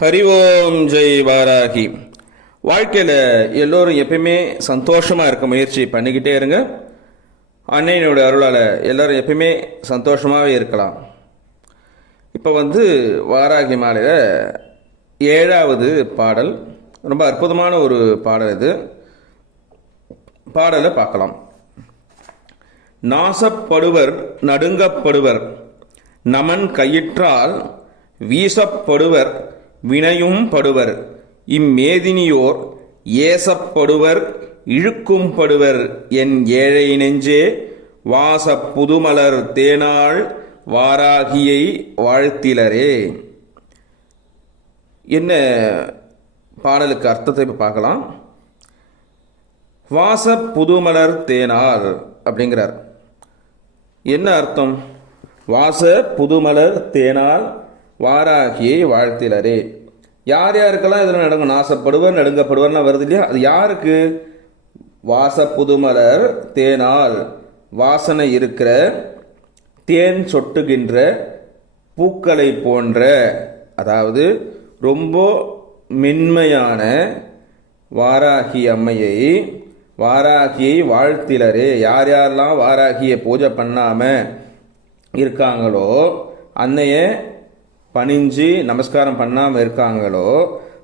ஹரி ஓம் ஜெய் வாராகி. வாழ்க்கையில் எல்லோரும் எப்பயுமே சந்தோஷமாக இருக்க முயற்சி பண்ணிக்கிட்டே இருங்க. அன்னையினுடைய அருளால் எல்லோரும் எப்பயுமே சந்தோஷமாகவே இருக்கலாம். இப்போ வாராகி மாலையில் 7வது பாடல், ரொம்ப அற்புதமான ஒரு பாடல். இது பாடலை பார்க்கலாம். நாசப்படுவர் நடுங்கப்படுவர், நமன் கயிற்றால் வீசப்படுவர், வினையும் படுவர், இம்மேதினியோர் ஏசப்படுவர், இழுக்கும் படுவர், என் ஏழை நெஞ்சே வாச புதுமலர் தேனாள் வாராகியை வாழ்த்திலரே. என்ன பாடலுக்கு அர்த்தத்தை இப்போ பார்க்கலாம். வாச புதுமலர் தேனாள் அப்படிங்கிறார். என்ன அர்த்தம்? வாச புதுமலர் தேனால் வாராகியை வாழ்த்திலரே. யார் யாருக்கெல்லாம் இதில் நடக்கும்? நாசப்படுவர் நடுங்கப்படுவர்லாம் வருது இல்லையா? அது யாருக்கு? வாச புதுமலர் தேனால், வாசனை இருக்கிற தேன் சொட்டுகின்ற பூக்களை போன்ற, அதாவது ரொம்ப மென்மையான வாராகி அம்மையை, வாராகியை வாழ்த்திலரே. யார் யாரெல்லாம் வாராகியை பூஜை பண்ணாமல் இருக்காங்களோ, அன்னைய பணிஞ்சு நமஸ்காரம் பண்ணாமல் இருக்காங்களோ,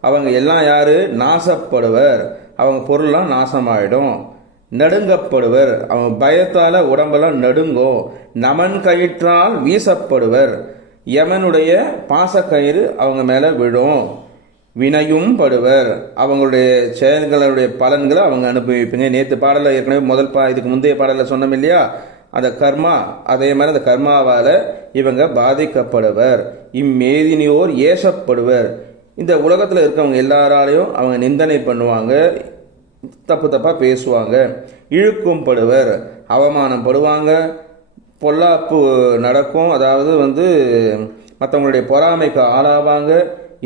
அவங்க எல்லாம் யார்? நாசப்படுவர், அவங்க பொருள்லாம் நாசமாயிடும். நடுங்கப்படுவர், அவங்க பயத்தால் உடம்பெல்லாம் நடுங்கும். நமன் கயிற்றால் வீசப்படுவர், யமனுடைய பாசக்கயிறு அவங்க மேலே விழும். வினையும் படுவர், அவங்களுடைய செயல்களுடைய பலன்களை அவங்க அனுபவிப்பீங்க. நேற்று பாடலில் ஏற்கனவே இதுக்கு முந்தைய பாடலில் சொன்னோம் இல்லையா? அந்த கர்மா, அதே மாதிரி அந்த கர்மாவால் இவங்க பாதிக்கப்படுவர். இம்மேதினியோர் ஏசப்படுவர், இந்த உலகத்தில் இருக்கவங்க எல்லாராலையும் அவங்க நிந்தனை பண்ணுவாங்க, தப்பு தப்பாக பேசுவாங்க. இழுக்கும் படுவர், அவமானம் படுவாங்க, பொல்லாப்பு நடக்கும். அதாவது மற்றவங்களுடைய பொறாமைக்கு ஆளாவாங்க.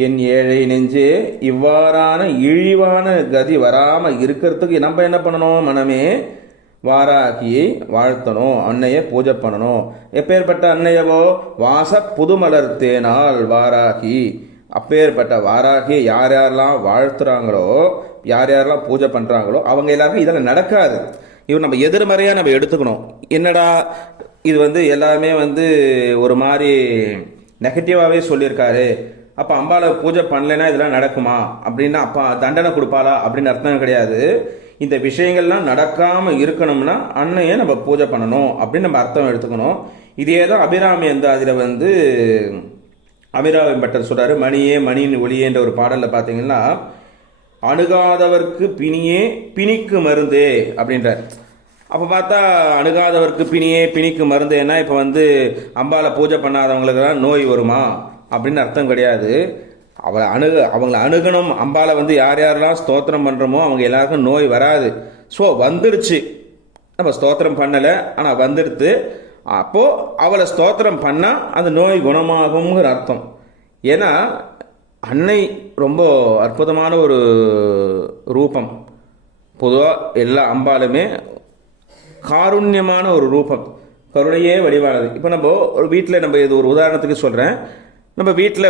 என் ஏழை நெஞ்சே, இவ்வாறான இழிவான கதி வராமல் இருக்கிறதுக்கு நம்ம என்ன பண்ணணும்? மனமே வாராகியை வாழ்த்தணும், அன்னையை பூஜை பண்ணணும். எப்பேற்பட்ட அன்னையவோ? வாச புதுமலர் தேனால் வாராகி. அப்பேற்பட்ட வாராகியை யார் யாரெல்லாம் வாழ்த்துறாங்களோ, யார் யாரெல்லாம் பூஜை பண்ணுறாங்களோ, அவங்க எல்லாருக்கும் இதெல்லாம் நடக்காது. இவன் நம்ம எதிர்மறையாக நம்ம எடுத்துக்கணும். என்னடா இது எல்லாமே ஒரு மாதிரி நெகட்டிவாகவே சொல்லியிருக்காரு, அப்போ அம்பாவை பூஜை பண்ணலைன்னா இதெல்லாம் நடக்குமா அப்படின்னா அப்பா தண்டனை கொடுப்பாளா அப்படின்னு அர்த்தம் கிடையாது. இந்த விஷயங்கள்லாம் நடக்காமல் இருக்கணும்னா அன்னையை நம்ம பூஜை பண்ணணும் அப்படின்னு நம்ம அர்த்தம் எடுத்துக்கணும். இதே தான் அபிராமி அதில் அபிராமி பட்டர் சொல்கிறாரு. மணியே மணியின் ஒளியேன்ற ஒரு பாடலில் பார்த்தீங்கன்னா, அணுகாதவர்க்கு பிணியே பிணிக்கு மருந்தே அப்படின்றார். அப்போ பார்த்தா அணுகாதவர்க்கு பிணியே பிணிக்கு மருந்தேன்னா இப்போ அம்பாவை பூஜை பண்ணாதவங்களுக்கெல்லாம் நோய் வருமா அப்படின்னு அர்த்தம் கிடையாது. அவங்கள அணுகணும். அம்பால யார் யாரெல்லாம் ஸ்தோத்திரம் பண்ணுறோமோ அவங்க எல்லாருக்கும் நோய் வராது. ஸோ வந்துடுச்சு, நம்ம ஸ்தோத்திரம் பண்ணலை ஆனால் வந்துடுத்து, அப்போது அவளை ஸ்தோத்திரம் பண்ணால் அந்த நோய் குணமாகுங்கிற அர்த்தம். ஏன்னா அன்னை ரொம்ப அற்புதமான ஒரு ரூபம். பொதுவாக எல்லா அம்பாலுமே காருண்யமான ஒரு ரூபம், கருணையே வடிவானது. இப்போ நம்ம ஒரு வீட்டில், நம்ம இது ஒரு உதாரணத்துக்கு சொல்கிறேன், நம்ம வீட்டில்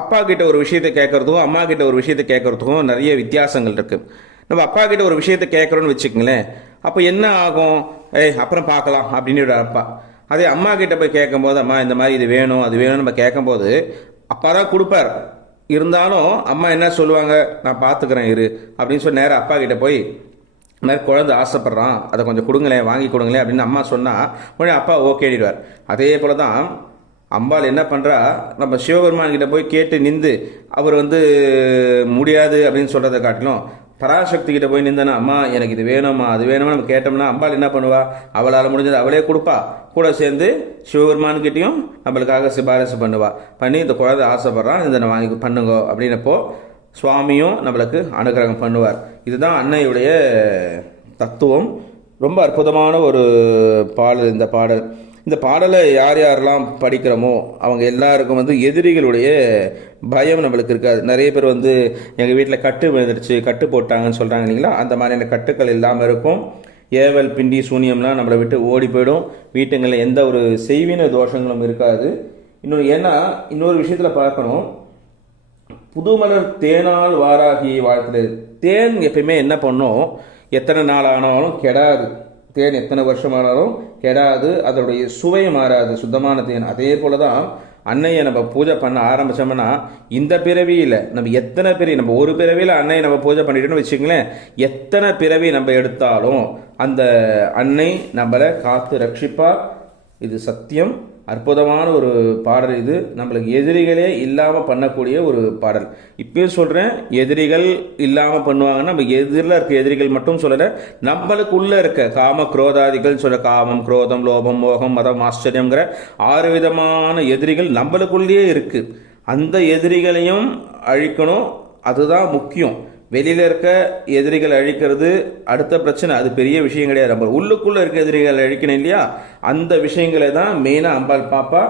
அப்பா கிட்ட ஒரு விஷயத்தை கேட்கறதுக்கும் அம்மா கிட்ட ஒரு விஷயத்தை கேட்கறதுக்கும் நிறைய வித்தியாசங்கள் இருக்குது. நம்ம அப்பா கிட்ட ஒரு விஷயத்தை கேட்குறோன்னு வச்சுக்கங்களேன், அப்போ என்ன ஆகும்? அப்புறம் பார்க்கலாம் அப்படின்னு அப்பா. அதே அம்மா கிட்ட போய் கேட்கும்போது, அம்மா இந்த மாதிரி இது வேணும் அது வேணும்னு நம்ம கேட்கும்போது அப்பா தான் கொடுப்பார். இருந்தாலும் அம்மா என்ன சொல்லுவாங்க? நான் பார்த்துக்கிறேன் இரு அப்படின்னு சொல்லி நேராக அப்பா கிட்ட போய், இந்த மாதிரி குழந்தை ஆசைப்படுறான், அதை கொஞ்சம் கொடுங்களேன், வாங்கி கொடுங்களேன் அப்படின்னு அம்மா சொன்னால் உடனே அப்பா ஓகேடிடுவார். அதே போல் தான் அம்பாள் என்ன பண்ணுறா, நம்ம சிவபெருமான் கிட்ட போய் கேட்டு நின்று அவர் முடியாது அப்படின்னு சொல்கிறத காட்டிலும் பராசக்தி கிட்ட போய் நின்றனா, அம்மா எனக்கு இது வேணுமா அது வேணுமா நம்ம கேட்டோம்னா அம்பாள் என்ன பண்ணுவா? அவளால் முடிஞ்சது அவளே கொடுப்பா. கூட சேர்ந்து சிவபெருமான்கிட்டையும் நம்மளுக்காக சிபாரிசு பண்ணுவா. பண்ணி இந்த குழந்தை ஆசைப்படுறான், இதை வாங்கி பண்ணுங்க அப்படின்னப்போ சுவாமியும் நம்மளுக்கு அனுகிரகம் பண்ணுவார். இதுதான் அன்னையுடைய தத்துவம். ரொம்ப அற்புதமான ஒரு பாடல் இந்த பாடல். இந்த பாடலை யார் யாரெல்லாம் படிக்கிறோமோ அவங்க எல்லாருக்கும் எதிரிகளுடைய பயம் நம்மளுக்கு இருக்காது. நிறைய பேர் எங்கள் வீட்டில் கட்டு விழுந்துருச்சு, கட்டு போட்டாங்கன்னு சொல்கிறாங்க இல்லைங்களா? அந்த மாதிரியான கட்டுக்கள் இல்லாமல் இருக்கும். ஏவல் பிண்டி சூனியம்லாம் நம்மளை விட்டு ஓடி போயிடும். வீட்டுங்களில் எந்த ஒரு செய்வின தோஷங்களும் இருக்காது. இன்னொரு விஷயத்தில் பார்க்கணும், புதுமலர் தேனால் வாராகியை வாழ்த்துறது. தேன் எப்பயுமே என்ன பண்ணும், எத்தனை நாள் ஆனாலும் கெடாது. தேன் எத்தனை வருஷம் ஆனாலும் கெடாது, அதனுடைய சுவை மாறாது, சுத்தமான தேன். அதே போல தான் அன்னையை நம்ம பூஜை பண்ண ஆரம்பித்தோம்னா இந்த பிறவியில் நம்ம எத்தனை பிறவி, நம்ம ஒரு பிறவியில் அன்னையை நம்ம பூஜை பண்ணிட்டோன்னு வச்சுங்களேன், எத்தனை பிறவி நம்ம எடுத்தாலும் அந்த அன்னை நம்மளை காத்து ரட்சிப்பா. இது சத்தியம். அற்புதமான ஒரு பாடல் இது. நம்மளுக்கு எதிரிகளே இல்லாமல் பண்ணக்கூடிய ஒரு பாடல். இப்பயும் சொல்கிறேன், எதிரிகள் இல்லாமல் பண்ணுவாங்கன்னா நம்ம எதிரில் இருக்க எதிரிகள் மட்டும் சொல்லலை, நம்மளுக்குள்ளே இருக்க காம குரோதாதிகள் சொல்ல, காமம், குரோதம், லோபம், மோகம், மதம், ஆச்சரியங்கிற 6 விதமான எதிரிகள் நம்மளுக்குள்ளேயே இருக்குது. அந்த எதிரிகளையும் அழிக்கணும், அதுதான் முக்கியம். வெளியில் இருக்க எதிரிகள் அழிக்கிறது அடுத்த பிரச்சனை, அது பெரிய விஷயம் கிடையாது. நம்ம உள்ளுக்குள்ளே இருக்க எதிரிகள் அழிக்கணும் இல்லையா, அந்த விஷயங்களை தான் மெயினாக அம்பாள் பாப்பா.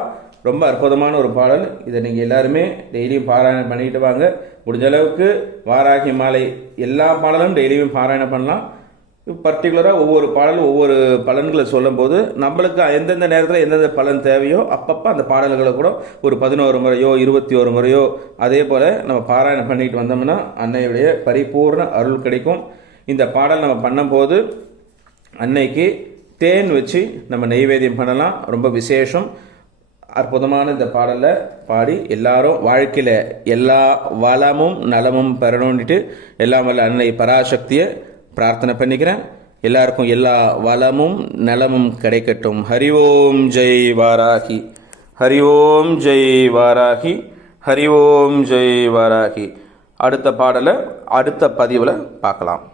ரொம்ப அற்புதமான ஒரு பாடல். இதை நீங்கள் எல்லாருமே டெய்லியும் பாராயணம் பண்ணிக்கிட்டு வாங்க. முடிஞ்ச அளவுக்கு வாராகி மாலை எல்லா பாடலும் டெய்லியும் பாராயணம் பண்ணலாம். பர்டிகுலராக ஒவ்வொரு பாடலும் ஒவ்வொரு பலன்களை சொல்லும் போது நம்மளுக்கு எந்தெந்த நேரத்தில் எந்தெந்த பலன் தேவையோ அப்பப்போ அந்த பாடல்களை கூட ஒரு 11 முறையோ 21 முறையோ அதே போல் நம்ம பாராயணம் பண்ணிக்கிட்டு வந்தோம்னா அன்னையுடைய பரிபூர்ண அருள் கிடைக்கும். இந்த பாடல் நம்ம பண்ணும்போது அன்னைக்கு தேன் வச்சு நம்ம நெய்வேத்தியம் பண்ணலாம், ரொம்ப விசேஷம். அற்புதமான இந்த பாடலை பாடி எல்லாரும் வாழ்க்கையில் எல்லா வளமும் நலமும் பெறணும்னுட்டு எல்லாம் வல்ல அன்னை பராசக்தியை பிரார்த்தனை பண்ணிக்கிறேன். எல்லாருக்கும் எல்லா வளமும் நலமும் கிடைக்கட்டும். ஹரி ஓம் ஜெய் வாராகி, ஹரி ஓம் ஜெய் வாராகி, ஹரி ஓம் ஜெய் வாராகி. அடுத்த பாடலை அடுத்த பதிவில் பார்க்கலாம்.